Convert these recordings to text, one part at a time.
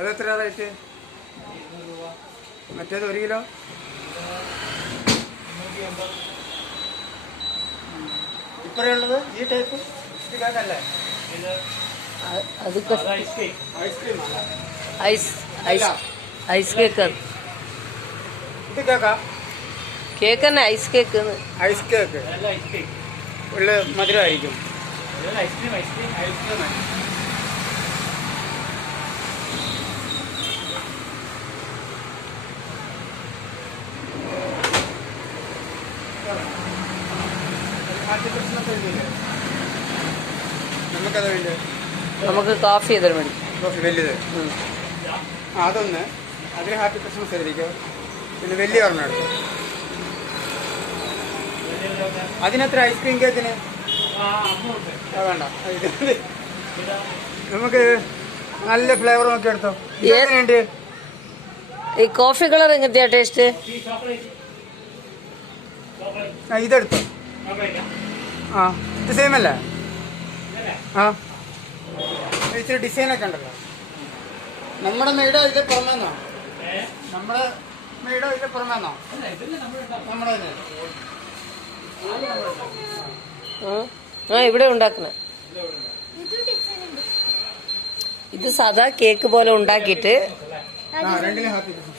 അത് എത്ര റേറ്റ്? മറ്റേത് 1 കിലോ ഇപ്പോഴുള്ളത് ഈ ടൈപ്പ് കേക്കല്ലേ? ഐസ് കേക്ക് ഇത് കേക്കാ? കേക്ക് തന്നെ, ഐസ് കേക്ക്. ഐസ് കേക്ക് ഉള്ള മധുരമായിരിക്കും. നമുക്കത് വേണ്ടത് നമുക്ക് കോഫി ചെയ്താൽ മതി. കോഫി വലുത് അതൊന്ന്, അതിന് ഹാപ്പി ക്രിസ്മസ് എഴുതിക്കോ. പിന്നെ വലിയ ഒരെണ്ണം എടുക്കും. അതിനെത്ര ഐസ്ക്രീം കേക്കിന്? വേണ്ട, നമുക്ക് നല്ല ഫ്ലേവർ നോക്കി എടുത്തോ. എങ്ങനെയുണ്ട് ഈ കോഫി കളർ? എങ്ങനത്തെയാ ടേസ്റ്റ്? ഇതെടുത്തോ. ആ, ഇത് സെയിം അല്ലേ? ആ, ഇച്ചിരി ഡിസൈനൊക്കെ ഉണ്ടല്ലോ. നമ്മുടെ മെയ്ഡോ ഇത് പുറമേന്നോ? നമ്മുടെ മെയ്ഡോ ഇത് പുറമേന്നോ? നമ്മുടെ ഇവിടെ ഉണ്ടാക്കണേ. ഇത് സാധാ കേക്ക് പോലെ ഉണ്ടാക്കിയിട്ട് രണ്ടിലും ഹാപ്പി ക്രിസ്മസ്.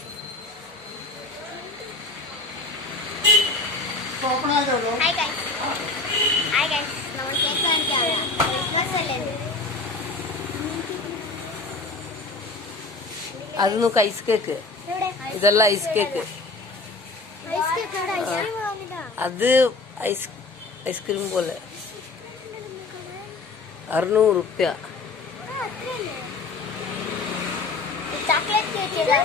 അത് നോക്ക്, ഐസ് കേക്ക്. ഇതെല്ലാം ഐസ് കേക്ക്. അത് ഐസ്ക്രീം പോലെ 600 റുപ്യ. Chocolate cake